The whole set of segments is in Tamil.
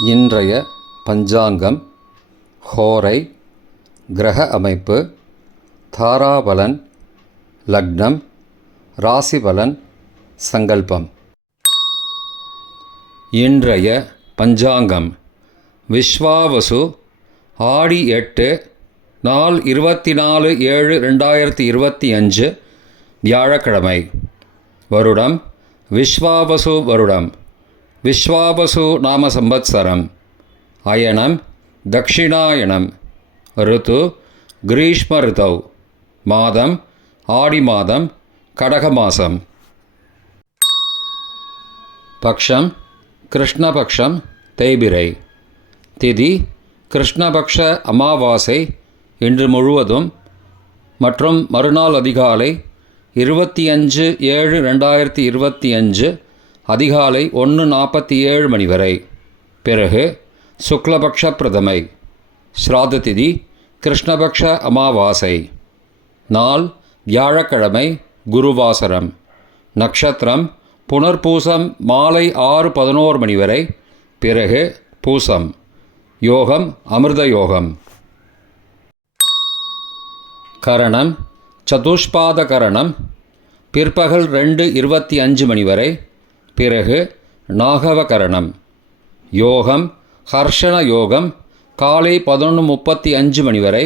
இன்றைய பஞ்சாங்கம், ஹோரை, கிரக அமைப்பு, தாராபலன், லக்னம், ராசிபலன், சங்கல்பம். இன்றைய பஞ்சாங்கம் விஸ்வாவசு, ஆடி 8, நாள் 24/7/2025, வியாழக்கிழமை. வருடம் விஸ்வாவசு வருடம். விஸ்வாவசு நாம சம்பத்சரம். அயனம் தக்ஷிணாயனம். ரித்து கிரீஷ்ம ரிதௌ. மாதம் ஆடி மாதம், கடக மாதம். பக்ஷம் கிருஷ்ணபக்ஷம், தேய்பிரை. திதி கிருஷ்ணபக்ஷ அமாவாசை இன்று முழுவதும் மற்றும் மறுநாள் அதிகாலை 25/7/2025 அதிகாலை 1:47 மணி வரை. பிறகு சுக்லபக்ஷ பிரதமை. ஸ்ராத திதி கிருஷ்ணபக்ஷ அமாவாசை. நாள் வியாழக்கிழமை, குருவாசரம். நக்ஷத்திரம் புனர்பூசம் மாலை 6:11 மணி வரை. பிறகு பூசம். யோகம் அமிர்த யோகம். கரணம் சதுஷ்பாத கரணம். பிற்பகல் 2:25 மணி வரை. பிறகு நாகவகரணம். யோகம் ஹர்ஷண யோகம் காலை 11:35 மணி வரை.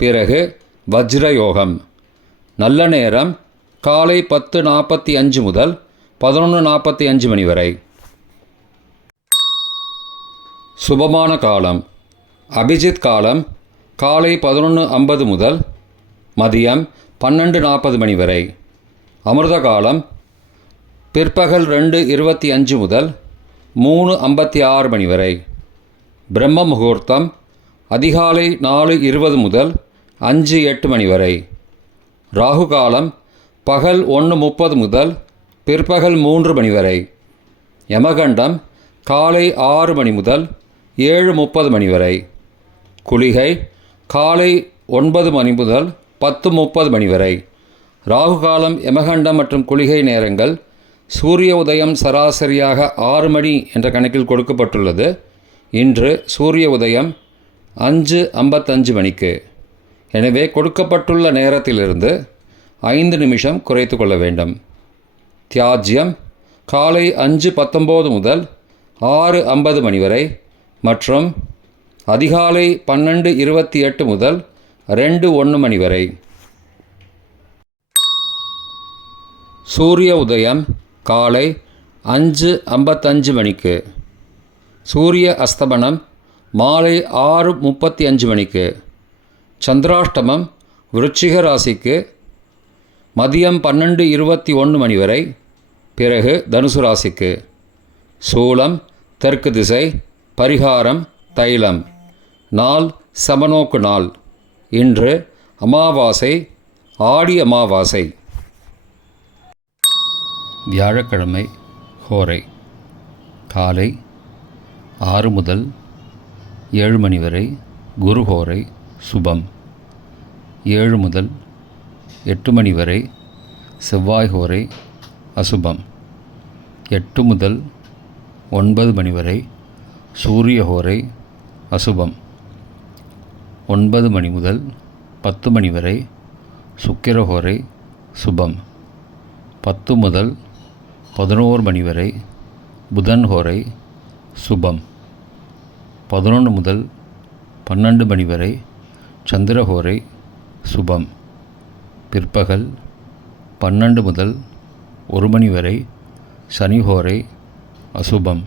பிறகு வஜ்ர யோகம். நல்ல நேரம் காலை 10:45 முதல் 11:45 மணி வரை. சுபமான காலம் அபிஜித் காலம் காலை 11:50 முதல் மதியம் 12:40 மணி வரை. அமிர்த காலம் பிற்பகல் 2:25 முதல் 3:56 மணி வரை. பிரம்ம முகூர்த்தம் அதிகாலை 4:20 முதல் 5:08 மணி வரை. ராகு காலம் பகல் 1:30 முதல் பிற்பகல் 3 மணி வரை. யமகண்டம் காலை 6 மணி முதல் 7:30 மணி வரை. குளிகை காலை 9 மணி முதல் 10:30 மணி வரை. ராகு காலம், யமகண்டம் மற்றும் குளிகை நேரங்கள் சூரிய உதயம் சராசரியாக 6 மணி என்ற கணக்கில் கொடுக்கப்பட்டுள்ளது. இன்று சூரிய உதயம் 5:55 மணிக்கு. எனவே கொடுக்கப்பட்டுள்ள நேரத்திலிருந்து 5 நிமிஷம் குறைத்து கொள்ள வேண்டும். தியாஜ்யம் காலை 5:19 முதல் 6:50 மணி வரை மற்றும் அதிகாலை 12:28 முதல் 2:01 மணி வரை. சூரிய உதயம் காலை 5:55 மணிக்கு. சூரிய அஸ்தமனம் மாலை 6:35 மணிக்கு. சந்திராஷ்டமம் விருச்சிக ராசிக்கு மதியம் 12:21 மணி வரை. பிறகு தனுசு ராசிக்கு. சூலம் தெற்கு திசை. பரிகாரம் தைலம். நாள் சமநோக்கு நாள். இன்று அமாவாசை, ஆடி அமாவாசை. வியாழக்கிழமை, ஹோரை. காலை 6 முதல் 7 மணி வரை குரு ஹோரை, சுபம். 7 முதல் 8 மணி வரை செவ்வாய் ஹோரை, அசுபம். 8 முதல் 9 மணி வரை சூரிய ஹோரை, அசுபம். 9 மணி முதல் 10 மணி வரை சுக்கிர ஹோரை, சுபம். 10 முதல் 11 மணி வரை புதன் ஹோரை, சுபம். 11 முதல் 12 மணி வரை சந்திர ஹோரை, சுபம். பிற்பகல் 12 முதல் 1 மணி வரை சனி ஹோரை, அசுபம்.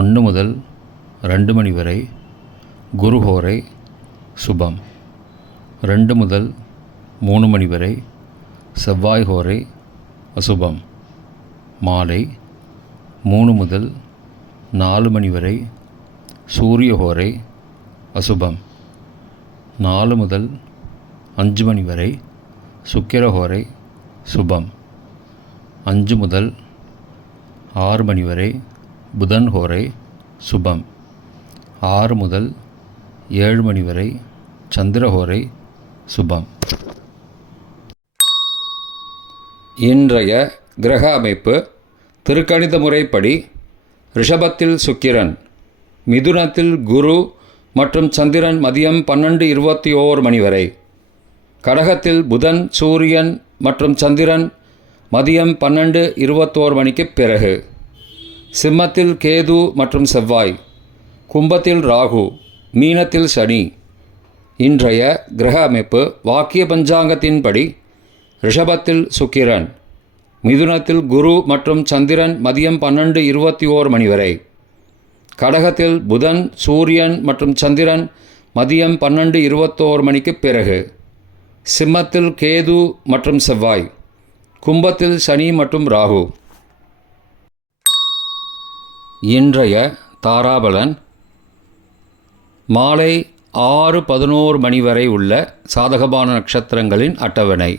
1 முதல் 2 மணி வரை குரு ஹோரை, சுபம். 2 முதல் 3 மணி வரை செவ்வாய் ஹோரை, அசுபம். மாலை 3 முதல் 4 மணி வரை சூரிய ஹோரை, அசுபம். 4 முதல் 5 மணி வரை சுக்கிர ஹோரை, சுபம். 5 முதல் 6 மணி வரை புதன் ஹோரை, சுபம். 6 முதல் 7 மணி வரை சந்திர ஹோரை, சுபம். இன்றைய கிரக அமைப்பு திருக்கணித முறைப்படி ரிஷபத்தில் சுக்கிரன், மிதுனத்தில் குரு மற்றும் சந்திரன் மதியம் 12:21 மணி வரை. கடகத்தில் புதன், சூரியன் மற்றும் சந்திரன் மதியம் 12:21 மணிக்கு பிறகு. சிம்மத்தில் கேது மற்றும் செவ்வாய். கும்பத்தில் ராகு. மீனத்தில் சனி. இன்றைய கிரக அமைப்பு வாக்கிய பஞ்சாங்கத்தின்படி ரிஷபத்தில் சுக்கிரன், மிதுனத்தில் குரு மற்றும் சந்திரன் மதியம் 12:21 மணி வரை. கடகத்தில் புதன், சூரியன் மற்றும் சந்திரன் மதியம் 12:21 மணிக்கு பிறகு. சிம்மத்தில் கேது மற்றும் செவ்வாய். கும்பத்தில் சனி மற்றும் ராகு. இன்றைய தாராபலன். மாலை 6:11 மணி வரை உள்ள சாதகமான நட்சத்திரங்களின் அட்டவணை.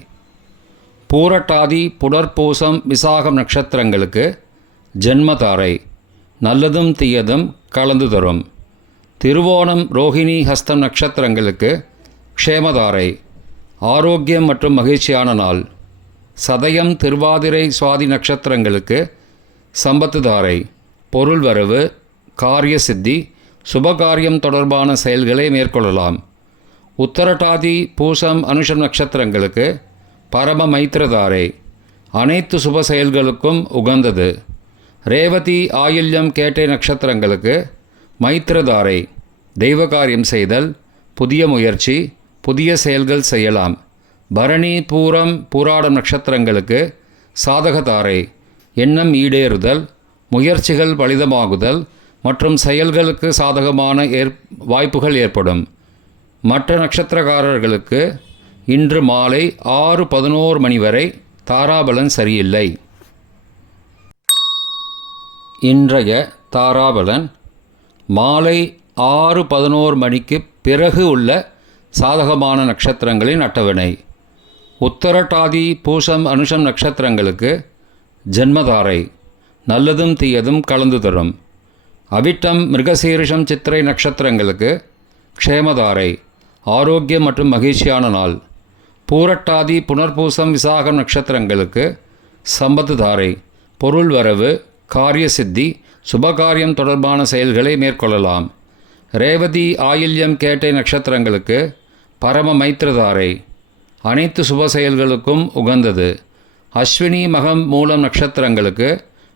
பூரட்டாதி, புனர்பூசம், விசாகம் நட்சத்திரங்களுக்கு ஜென்மதாரை, நல்லதும் தீயதும் கலந்து தரும். திருவோணம், ரோஹிணி, ஹஸ்தம் நட்சத்திரங்களுக்கு க்ஷேமதாரை, ஆரோக்கியம் மற்றும் மகிழ்ச்சியான நாள். சதயம், திருவாதிரை, சுவாதி நட்சத்திரங்களுக்கு சம்பத்துதாரை, பொருள் வரவு, காரிய சித்தி, சுபகாரியம் தொடர்பான செயல்களை மேற்கொள்ளலாம். உத்தரட்டாதி, பூசம், அனுஷம் நட்சத்திரங்களுக்கு பரம மைத்திரதாரை, அனைத்து சுப செயல்களுக்கும் உகந்தது. ரேவதி, ஆயில்யம், கேட்டை நட்சத்திரங்களுக்கு மைத்திரதாரை, தெய்வகாரியம் செய்தல், புதிய முயற்சி, புதிய செயல்கள் செய்யலாம். பரணி, பூரம், பூராடம் நட்சத்திரங்களுக்கு சாதகதாரை, எண்ணம் ஈடேறுதல், முயற்சிகள் பலிதமாகுதல் மற்றும் செயல்களுக்கு சாதகமான வாய்ப்புகள் ஏற்படும். மற்ற நட்சத்திரக்காரர்களுக்கு இன்று மாலை 6:11 மணி வரை தாராபலன் சரியில்லை. இன்றைய தாராபலன். மாலை 6:11 மணிக்கு பிறகு உள்ள சாதகமான நட்சத்திரங்களின் அட்டவணை. உத்தரட்டாதி, பூசம், அனுஷம் நட்சத்திரங்களுக்கு ஜென்மதாரை, நல்லதும் தீயதும் கலந்து தரும். அவிட்டம், மிருகசீரிஷம், சித்திரை நட்சத்திரங்களுக்கு க்ஷேமதாரை, ஆரோக்கியம் மற்றும் மகிழ்ச்சியான நாள். பூரட்டாதி, புனர்பூசம், விசாகம் நட்சத்திரங்களுக்கு சம்பத்துதாரை, பொருள் வரவு, காரிய சித்தி, சுபகாரியம் தொடர்பான செயல்களை மேற்கொள்ளலாம். ரேவதி, ஆயில்யம், கேட்டை நட்சத்திரங்களுக்கு பரம மைத்திரதாரை, அனைத்து சுப செயல்களுக்கும் உகந்தது. அஸ்வினி, மகம், மூலம் நட்சத்திரங்களுக்கு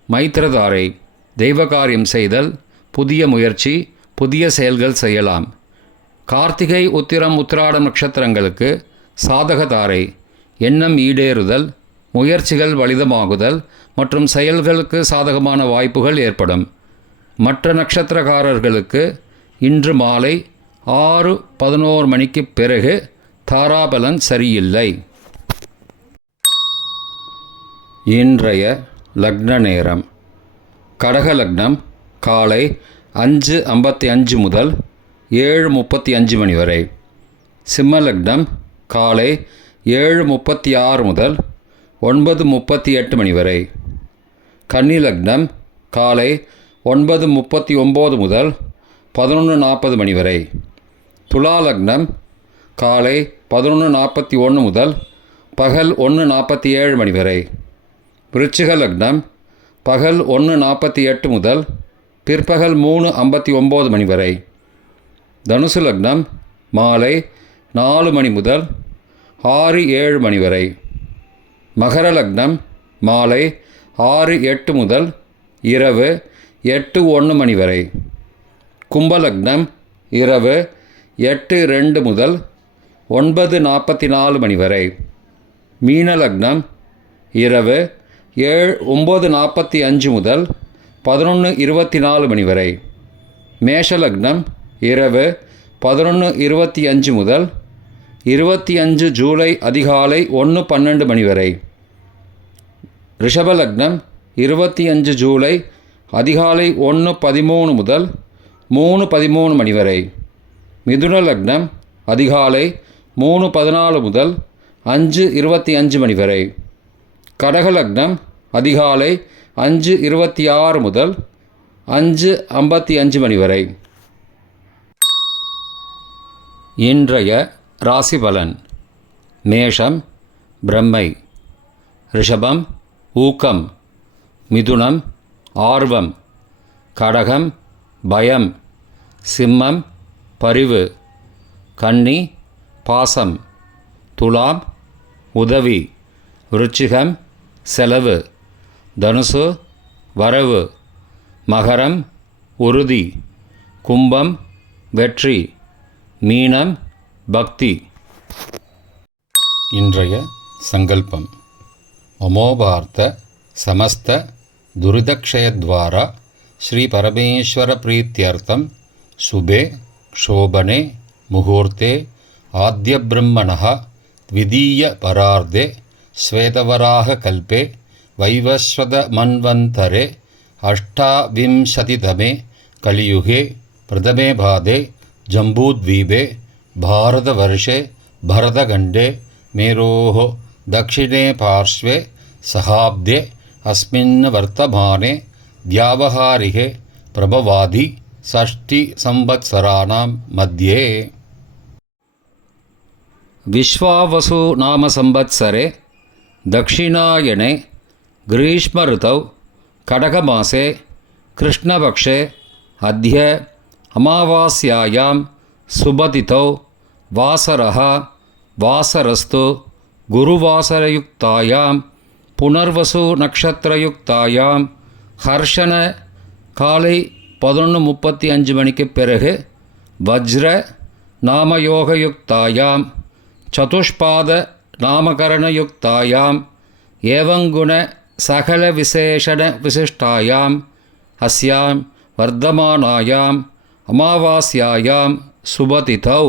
மைத்திரதாரை, தெய்வகாரியம் செய்தல், புதிய முயற்சி, புதிய செயல்கள் செய்யலாம். கார்த்திகை, உத்திரம், உத்திராடம் நட்சத்திரங்களுக்கு சாதகதாரை, எண்ணம் ஈடேறுதல், முயற்சிகள் பலிதமாகுதல் மற்றும் செயல்களுக்கு சாதகமான வாய்ப்புகள் ஏற்படும். மற்ற நட்சத்திரக்காரர்களுக்கு இன்று மாலை 6:11 மணிக்கு பிறகு தாராபலன் சரியில்லை. இன்றைய லக்ன நேரம். கடக லக்னம் காலை 5:55 முதல் 7:35 மணி வரை. சிம்ம லக்னம் காலை 7:36 முதல் 9:38 மணி வரை. கன்னி லக்னம் காலை 9:39 முதல் 11:40 மணி வரை. துலா லக்னம் காலை 11:41 முதல் பகல் 1:47 மணி வரை. விருச்சிக லக்னம் பகல் 1:48 முதல் பிற்பகல் 3:59 மணி வரை. தனுசு லக்னம் மாலை 4 மணி முதல் 6:07 மணி வரை. மகர லக்னம் மாலை 6:08 முதல் இரவு 8:01 மணி வரை. கும்ப லக்னம் இரவு 8:02 முதல் 9:44 மணி வரை. மீன லக்னம் இரவு 9:45 முதல் 11:24 மணி வரை. மேஷ லக்னம் இரவு 11:25 முதல் 25 ஜூலை அதிகாலை 1:12 மணி வரை. ரிஷப லக்னம் 25 ஜூலை அதிகாலை 1:13 முதல் 3:13 மணி வரை. மிதுன லக்னம் அதிகாலை 3:14 முதல் 5:25 மணி வரை. கடக லக்னம் அதிகாலை 5:26 முதல் 5:55 மணி வரை. இன்றைய ராசி பலன். மேஷம் பிரம்மை, ரிஷபம் ஊக்கம், மிதுனம் ஆர்வம், கடகம் பயம், சிம்மம் பரிவு, கன்னி பாசம், துலாம் உதவி, விருச்சிகம் செலவு, தனுசு வரவு, மகரம் உறுதி, கும்பம் வெற்றி, மீனம் பக்தி. இன்றைய சங்கல்பம். அமோபார்த்த சமஸ்த துரிதக்ஷயத்வாரா ஸ்ரீ பரமேஸ்வர பிரீத்தியர்த்தம் சுபே க்ஷோபனே முகூர்த்தே ஆத்ய பிரம்மணः த்விதீய பரார்த்தே ஸ்வேதவராக கல்பே வைவஸ்வத மன்வந்தரே அஷ்டாவிம்சதிதமே கலியுகே பிரதமே பாதே ஜம்பூத்வீபே பாரதவர்ஷே பரதகண்டே மேரோः दक्षिणे पार्श्वे सहाब्दे अस्मिन् वर्तमाने व्यावहारिके प्रभवादि षष्टिसंवत्सराणां मध्ये विश्वावसु नाम संवत्सरे दक्षिणायने ग्रीष्म ऋतौ कडकमासे कृष्णपक्षे अद्य अमावास्यायां सुबतिथौ वासरः वासरस्तु गुरुवासरयुक्तायां पुनर्वसु नक्षत्रयुक्तायां हर्षण காலை 11:35 மணிக்கு பிறகு வஜ்ர நாமயோகயுக்தாயாம் சதுஷ்பாத நாமகரணயுக்தாயாம் ஏவங்குண சகல விசேஷண விசிஷ்டாயாம் அஸ்யாம் வர்த்தமானாயாம் அமாவாஸ்யாயாம் சுபதிதௌ